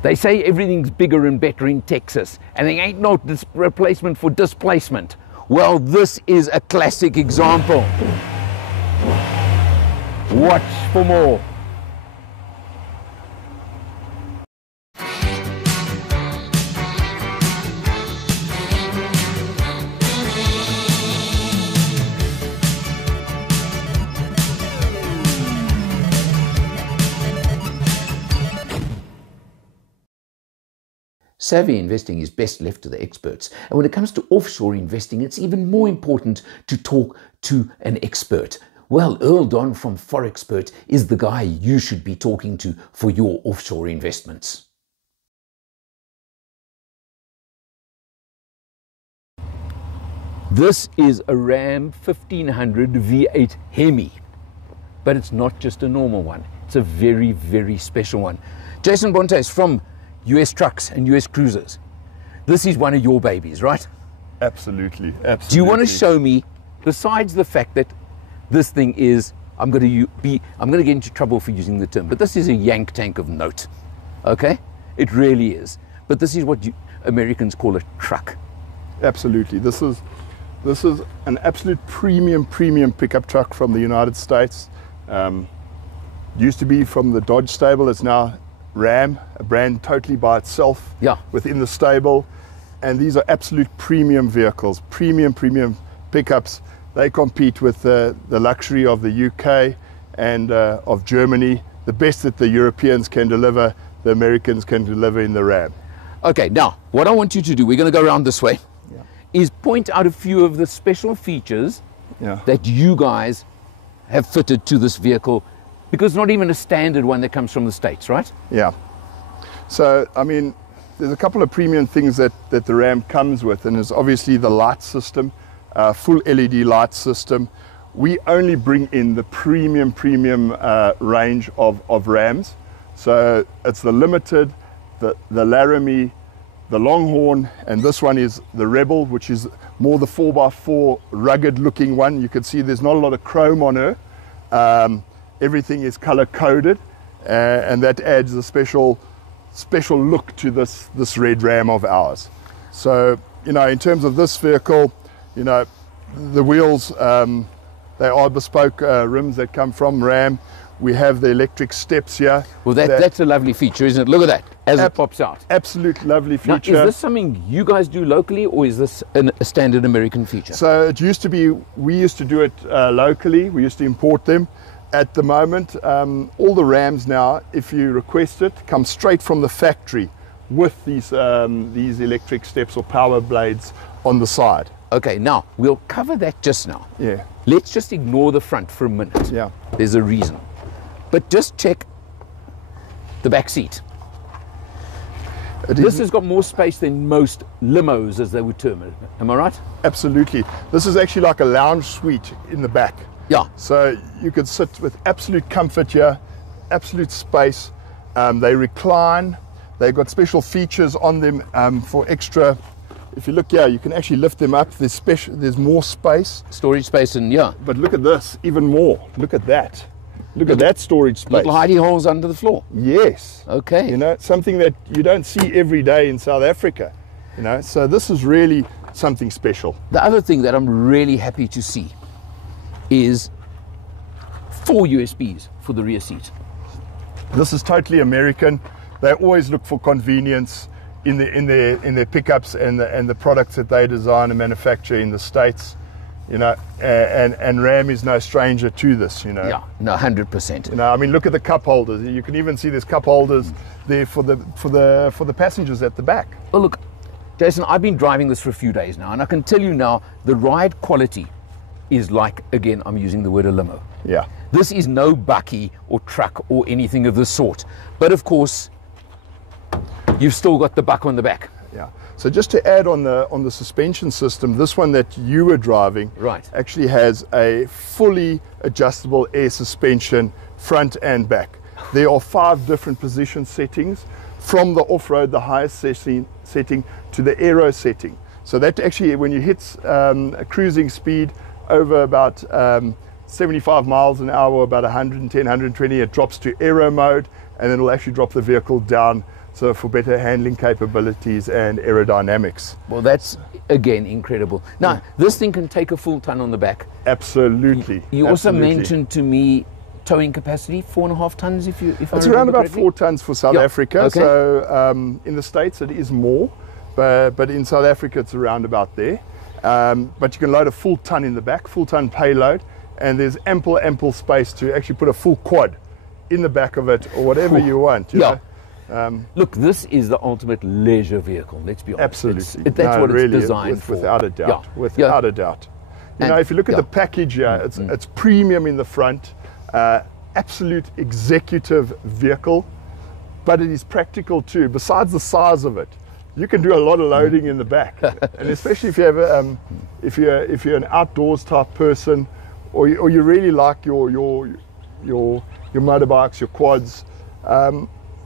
They say everything's bigger and better in Texas, and there ain't no replacement for displacement. Well, this is a classic example. Watch for more. Savvy investing is best left to the experts. And when it comes to offshore investing, it's even more important to talk to an expert. Well, Earl Don from Forexpert is the guy you should be talking to for your offshore investments. This is a Ram 1500 V8 Hemi, but it's not just a normal one. It's a very, very special one. Jason Bontes from US Trucks and US Cruisers. This is one of your babies, right? Absolutely, absolutely. Do you want to show me, besides the fact that this thing is, I'm going to get into trouble for using the term, but this is a yank tank of note, okay? It really is. But this is what Americans call a truck. Absolutely. This is an absolute premium pickup truck from the United States. Used to be from the Dodge stable. It's now Ram, a brand totally by itself, within the stable. And these are absolute premium vehicles, premium pickups. They compete with the luxury of the UK and of Germany. The best that the Europeans can deliver, the Americans can deliver in the Ram. Okay, now what I want you to do, we're going to go around this way, is point out a few of the special features that you guys have fitted to this vehicle, because it's not even a standard one that comes from the States, right? Yeah. So, I mean, there's a couple of premium things that the Ram comes with, and it's obviously the light system, full LED light system. We only bring in the premium range of Rams. So it's the Limited, the Laramie, the Longhorn, and this one is the Rebel, which is more the 4x4 rugged looking one. You can see there's not a lot of chrome on her. Everything is color coded, and that adds a special look to this red Ram of ours. So, you know, in terms of this vehicle, you know, the wheels, they are bespoke rims that come from Ram. We have the electric steps here. Well, that's a lovely feature, isn't it? Look at that, as it pops out. Absolute lovely feature. Now, is this something you guys do locally, or is this a standard American feature? So it used to be, we used to do it locally. We used to import them. At the moment, all the Rams now, if you request it, come straight from the factory with these electric steps or power blades on the side. Okay, now we'll cover that just now. Yeah. Let's just ignore the front for a minute. Yeah. There's a reason. But just check the back seat. This has got more space than most limos, as they would term it. Am I right? Absolutely. This is actually like a lounge suite in the back. Yeah. So you could sit with absolute comfort here, absolute space. They recline. They've got special features on them for extra. If you look here, you can actually lift them up. There's more space. Storage space, and But look at this, even more. Look at that. Look at that storage space. Little hidey holes under the floor. Yes. Okay. You know, something that you don't see every day in South Africa. You know, so this is really something special. The other thing that I'm really happy to see is 4 USBs for the rear seat. This is totally American. They always look for convenience in their pickups and the products that they design and manufacture in the States. You know, and Ram is no stranger to this, you know. Yeah, no, 100%. You know, I mean, look at the cup holders. You can even see there's cup holders there for the passengers at the back. Well, look, Jason, I've been driving this for a few days now, and I can tell you now, the ride quality is like, again, I'm using the word a limo. Yeah. This is no bakkie or truck or anything of the sort. But of course, you've still got the buck on the back. Yeah. So just to add on the suspension system, this one that you were driving actually has a fully adjustable air suspension front and back. There are 5 different position settings, from the off-road, the highest setting, to the aero setting. So that actually, when you hit a cruising speed over about 75 miles an hour, about 110, 120, it drops to aero mode, and then it'll actually drop the vehicle down so for better handling capabilities and aerodynamics. Well, that's again incredible. Now, this thing can take a full ton on the back. Absolutely. You also absolutely. mentioned to me towing capacity, 4.5 tons, if it's around about 4 tons for South Africa. Okay. So in the States it is more, but in South Africa it's around about there. But you can load a full ton in the back, full ton payload, and there's ample space to actually put a full quad in the back of it, or whatever you want. You know? Look, this is the ultimate leisure vehicle, let's be honest. Absolutely. That's what really, it's designed for. Without a doubt. Without a doubt. You know, if you look at the package here, it's premium in the front, absolute executive vehicle, but it is practical too. Besides the size of it, you can do a lot of loading in the back, and especially if you have if you're an outdoors type person, or you really like your motorbikes, your quads.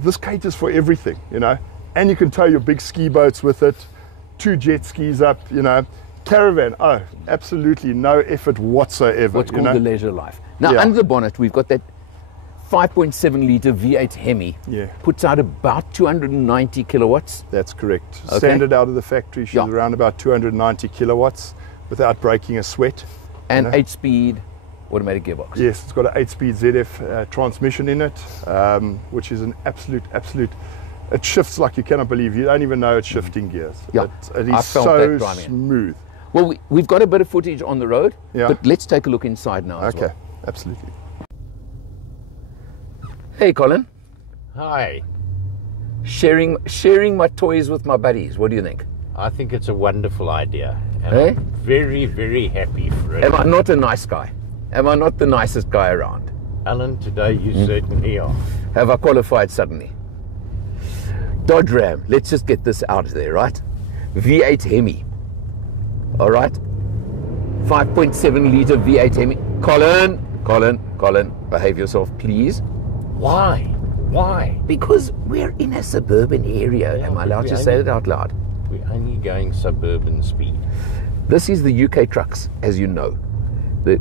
This caters for everything, you know, and you can tow your big ski boats with it, 2 jet skis up, you know, caravan. Oh, absolutely no effort whatsoever. What's called the leisure life. Now, under the bonnet, we've got that 5.7 litre V8 Hemi. Yeah. Puts out about 290 kilowatts. That's correct. Okay. Standard out of the factory, she's around about 290 kilowatts without breaking a sweat. And 8-speed automatic gearbox. Yes, it's got an 8-speed ZF transmission in it, which is an absolute. It shifts like you cannot believe. You don't even know it's shifting gears. Yeah, it is so smooth. Well, we've got a bit of footage on the road, but let's take a look inside now as well. Okay, absolutely. Hey, Colin. Hi. Sharing my toys with my buddies. What do you think? I think it's a wonderful idea. And Hey? I'm very, very happy for it. Am I not a nice guy? Am I not the nicest guy around? Alan, today you certainly are. Have I qualified suddenly? Dodge Ram, let's just get this out there, right? V8 Hemi, all right? 5.7 litre V8 Hemi. Colin, behave yourself, please. Why? Why? Because we're in a suburban area. Am I allowed to say it out loud? We're only going suburban speed. This is the UK trucks, as you know. The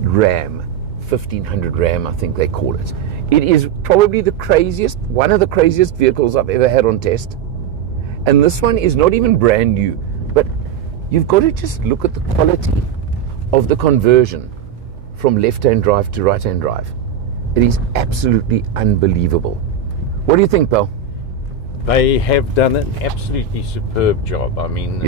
Ram, 1500 Ram, I think they call it. It is probably one of the craziest vehicles I've ever had on test. And this one is not even brand new, but you've got to just look at the quality of the conversion from left-hand drive to right-hand drive. It is absolutely unbelievable. What do you think, pal? They have done an absolutely superb job. I mean,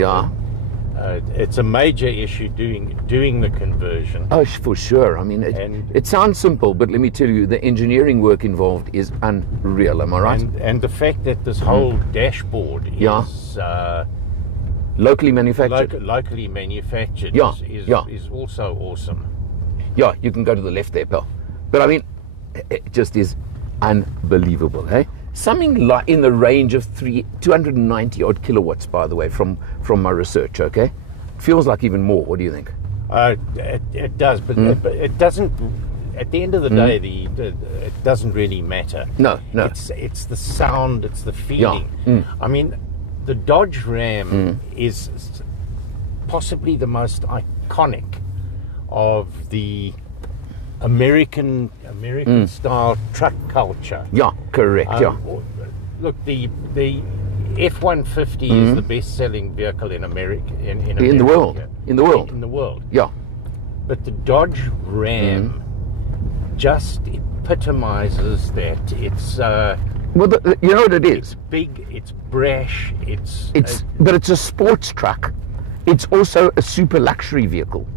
it's a major issue doing the conversion. Oh, for sure. I mean, it sounds simple, but let me tell you, the engineering work involved is unreal. Am I right? And the fact that this whole dashboard is locally manufactured. Locally manufactured is also awesome. Yeah, you can go to the left there, pal. But I mean, it just is unbelievable, hey? Something like in the range of 290 odd kilowatts, by the way, from my research, okay? Feels like even more. What do you think? It does, but it doesn't. At the end of the day, it doesn't really matter. No. It's the sound, it's the feeling. I mean, the Dodge Ram is possibly the most iconic of the American style truck culture. Yeah, correct. Look, the F-150 is the best-selling vehicle in America. In the world. In the world. Yeah. But the Dodge Ram just epitomizes that. It's you know what it is? It's big. It's brash. But it's a sports truck. It's also a super luxury vehicle.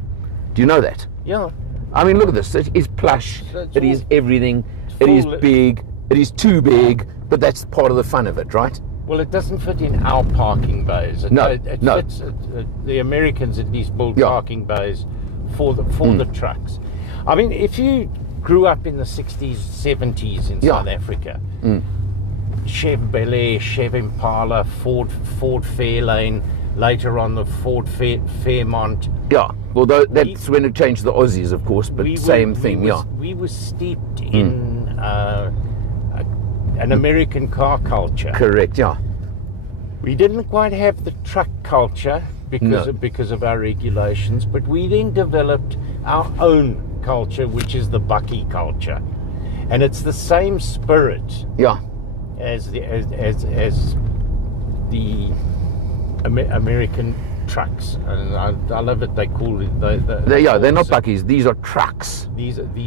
Do you know that? Yeah. I mean, look at this. It is plush. It is everything. It is big. It is too big. But that's part of the fun of it, right? Well, it doesn't fit in our parking bays. It fits, the Americans at least build parking bays for the trucks. I mean, if you grew up in the 60s, 70s in South Africa, Chev Bel Air, Chev Impala, Ford Fairlane, later on the Ford Fairmont. Yeah, well, that's when it changed the Aussies, of course, but same thing, We were steeped in an American car culture. Correct, yeah. We didn't quite have the truck culture because of our regulations, but we then developed our own culture, which is the bucky culture. And it's the same spirit as the American trucks, and I love it. They call it they're not buckies. These are trucks.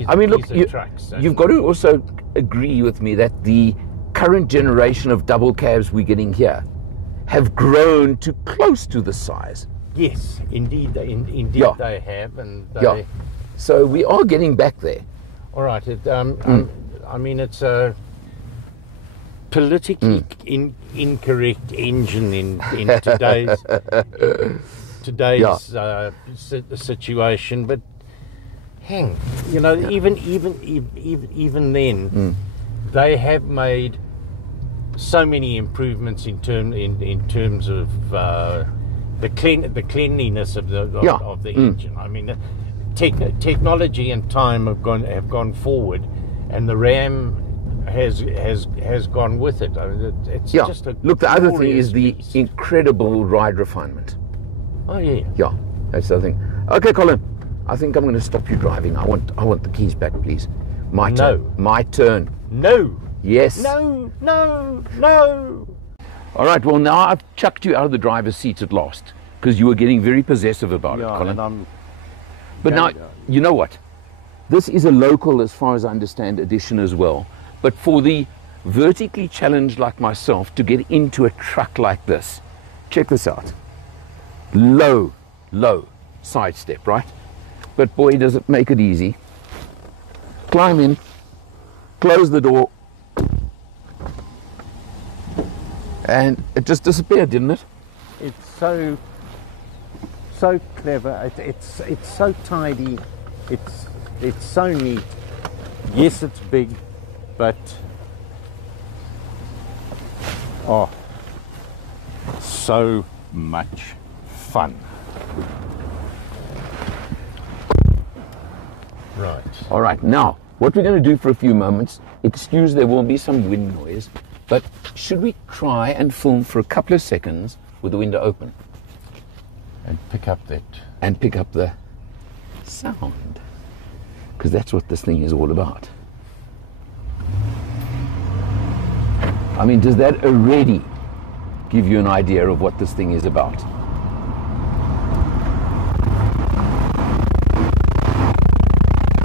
I mean, look, trucks. You've got to also agree with me that the current generation of double cabs we're getting here have grown to close to the size. Yes, indeed, they have, and so we are getting back there. All right. I mean, it's a politically incorrect engine in today's situation, but even then, they have made so many improvements in terms of the cleanliness of the engine. I mean, technology and time have gone forward, and the Ram has gone with it. I mean, it's just a look. The other thing is the incredible ride refinement. Oh yeah. Yeah, that's the other thing. Okay, Colin, I think I'm going to stop you driving. I want the keys back, please. My turn. My turn. No. Yes. No. All right. Well, now I've chucked you out of the driver's seat at last because you were getting very possessive about it, Colin. But now, you know what? This is a local, as far as I understand, edition as well. But for the vertically challenged like myself to get into a truck like this, check this out. Low side step, right? But boy, does it make it easy. Climb in, close the door, and it just disappeared, didn't it? It's so clever. It's so tidy. It's so neat. Yes, it's big, but so much fun. Right. All right. Now, what we're going to do for a few moments, excuse there will be some wind noise, but should we try and film for a couple of seconds with the window open? And pick up the sound, because that's what this thing is all about. I mean, does that already give you an idea of what this thing is about?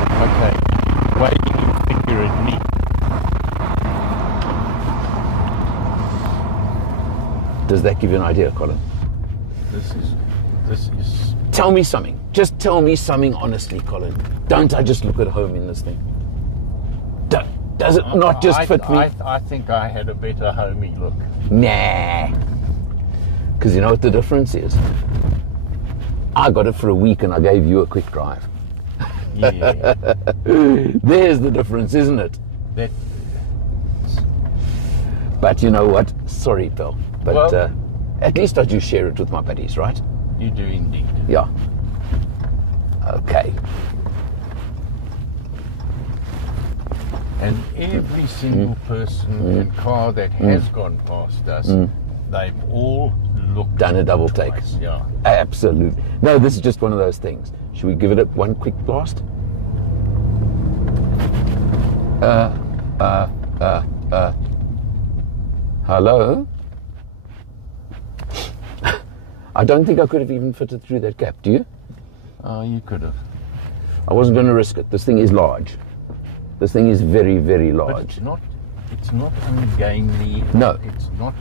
Okay, wait till you figure it me. Does that give you an idea, Colin? This is. Tell me something. Just tell me something honestly, Colin. Don't I just look at home in this thing? Does it not just fit me? I think I had a better homey look. Nah. Because you know what the difference is? I got it for a week and I gave you a quick drive. Yeah. There's the difference, isn't it? But you know what? Sorry, Bill. But at least I do share it with my buddies, right? You do indeed. Yeah. Okay. And every single person and car that has gone past us, they've all done a double take. Yeah. Absolutely. No, this is just one of those things. Should we give it one quick blast? Hello? I don't think I could have even fitted through that gap, do you? Oh, you could have. I wasn't going to risk it. This thing is large. This thing is very, very large. But it's not ungainly. No. It's not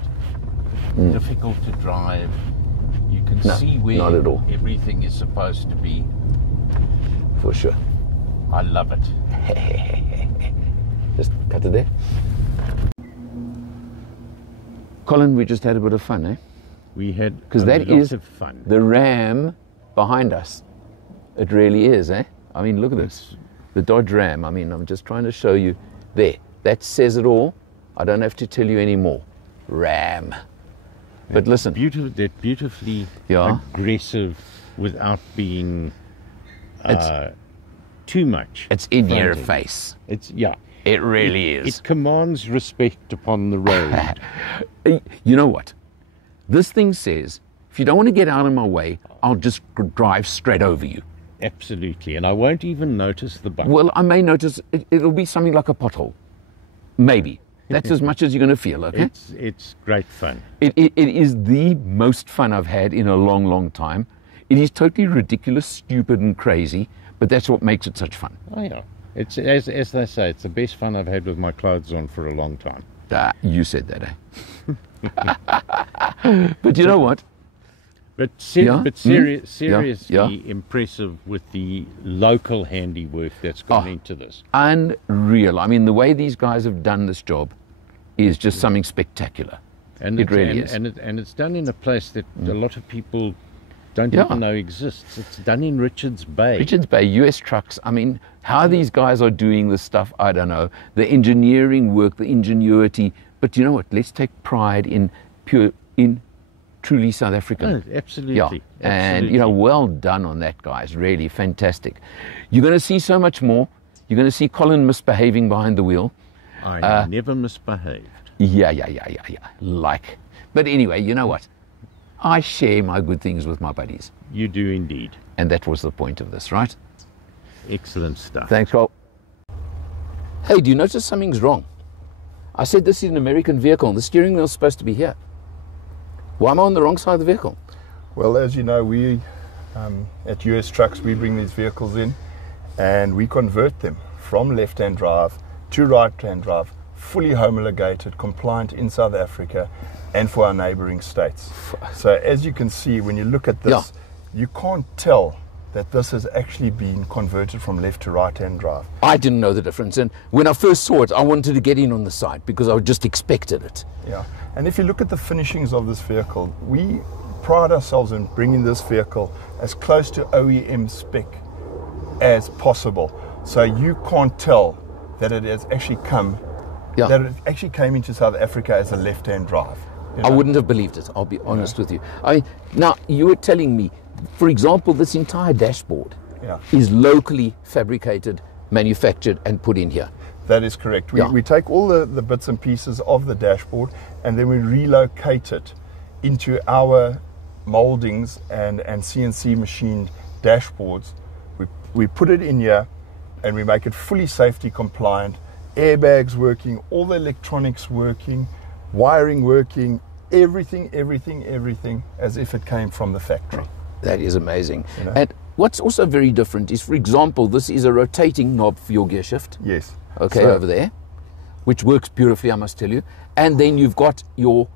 difficult to drive. You can see where not at all. Everything is supposed to be. For sure. I love it. Just cut it there. Colin, we just had a bit of fun, eh? We had because that is of fun. The Ram behind us. It really is, eh? I mean, look at this. The Dodge Ram. I mean, I'm just trying to show you there. That says it all. I don't have to tell you any more. Ram. But listen. They're beautifully aggressive without being too much. It's in your face. It really is. It commands respect upon the road. You know what? This thing says, if you don't want to get out of my way, I'll just drive straight over you. Absolutely, and I won't even notice the bump. Well, I may notice it'll be something like a pothole. Maybe. That's as much as you're going to feel, okay? It's great fun. It is the most fun I've had in a long, long time. It is totally ridiculous, stupid and crazy, but that's what makes it such fun. Oh yeah, it's as they say, it's the best fun I've had with my clothes on for a long time. You said that, eh? But you know what? But seriously impressive with the local handiwork that's gone into this. Unreal. I mean, the way these guys have done this job is just something spectacular. And it really is. And it's done in a place that a lot of people don't even know exists. It's done in Richards Bay. Richards Bay, US Trucks. I mean, how these guys are doing this stuff, I don't know. The engineering work, the ingenuity. But you know what? Let's take pride in truly South African. Oh, absolutely. Yeah. And, you know, well done on that, guys. Really fantastic. You're going to see so much more. You're going to see Colin misbehaving behind the wheel. I never misbehaved. Yeah. But anyway, you know what? I share my good things with my buddies. You do indeed. And that was the point of this, right? Excellent stuff. Thanks, Carl. Hey, do you notice something's wrong? I said this is an American vehicle. The steering wheel's supposed to be here. Why am I on the wrong side of the vehicle? Well, as you know, we at US Trucks, we bring these vehicles in and we convert them from left-hand drive to right-hand drive, fully homologated, compliant in South Africa and for our neighboring states. So as you can see, when you look at this, you can't tell that this has actually been converted from left to right-hand drive. I didn't know the difference, and when I first saw it, I wanted to get in on the side because I just expected it. Yeah, and if you look at the finishings of this vehicle, we pride ourselves in bringing this vehicle as close to OEM spec as possible. So you can't tell that it has actually come, that it actually came into South Africa as a left-hand drive. You know? I wouldn't have believed it, I'll be honest with you. Now, you were telling me, for example, this entire dashboard is locally fabricated, manufactured and put in here. That is correct. We take all the bits and pieces of the dashboard and then we relocate it into our moldings and CNC machined dashboards. We put it in here and we make it fully safety compliant, airbags working, all the electronics working, wiring working, everything as if it came from the factory. That is amazing. You know? And what's also very different is, for example, this is a rotating knob for your gear shift. Yes. Okay, so, over there, which works beautifully, I must tell you. And then you've got your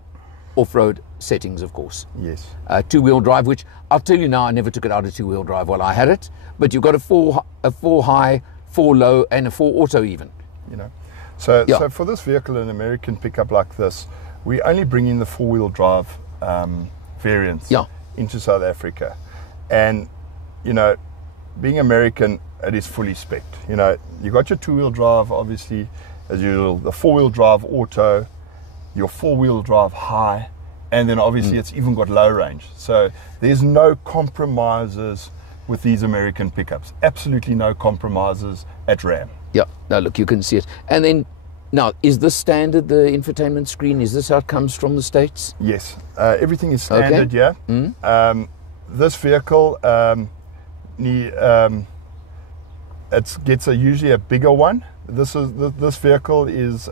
off-road settings, of course. Yes. Two-wheel drive, which I'll tell you now, I never took it out of two-wheel drive while I had it. But you've got a four high, 4 low, and a 4 auto even. You know, so for this vehicle, an American pickup like this, we only bring in the 4-wheel drive variants into South Africa. And, you know, being American, it is fully spec'd. You know, you got your 2-wheel drive, obviously, as usual, the 4-wheel drive auto, your 4-wheel drive high, and then obviously it's even got low range. So there's no compromises with these American pickups. Absolutely no compromises at Ram. Yeah, now look, you can see it. And then, now, is this standard, the infotainment screen? Is this how it comes from the States? Yes, everything is standard, This vehicle, it gets usually a bigger one. This vehicle is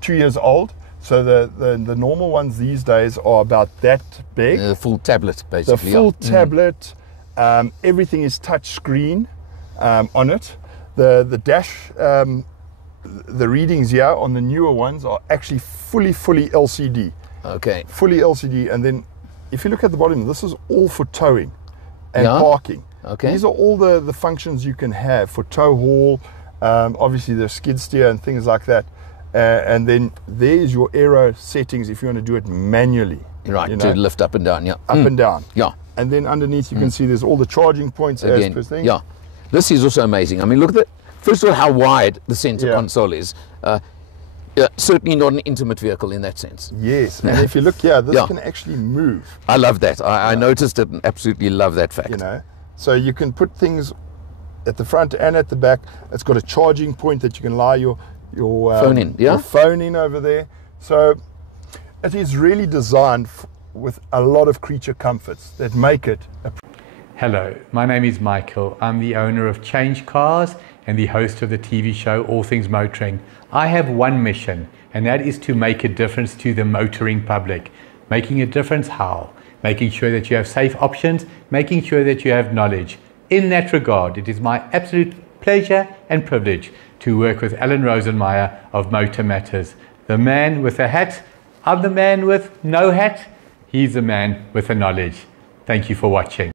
2 years old. So the normal ones these days are about that big. The full tablet, basically. The full tablet. Everything is touch screen on it. The dash, the readings here on the newer ones are actually fully LCD. Okay. Fully LCD. And then if you look at the bottom, this is all for towing and parking. Okay. These are all the functions you can have for tow haul. Obviously, there's skid steer and things like that. And then there's your aero settings if you want to do it manually. Right, to lift up and down, Up and down. Yeah. And then underneath you can see there's all the charging points as per thing. Yeah. This is also amazing. I mean, look at that. First of all, how wide the center console is. Certainly not an intimate vehicle in that sense. Yes, and if you look here, this can actually move. I love that. I noticed it and absolutely love that fact. You know, so you can put things at the front and at the back. It's got a charging point that you can lie your phone in. Your phone in over there. So it is really designed with a lot of creature comforts that make it. Hello, my name is Michael. I'm the owner of CHANGECARS and the host of the TV show All Things Motoring. I have one mission, and that is to make a difference to the motoring public. Making a difference how? Making sure that you have safe options, making sure that you have knowledge. In that regard, it is my absolute pleasure and privilege to work with Alan Rosenmeyer of MotorMatters. The man with a hat, I'm the man with no hat, he's the man with the knowledge. Thank you for watching.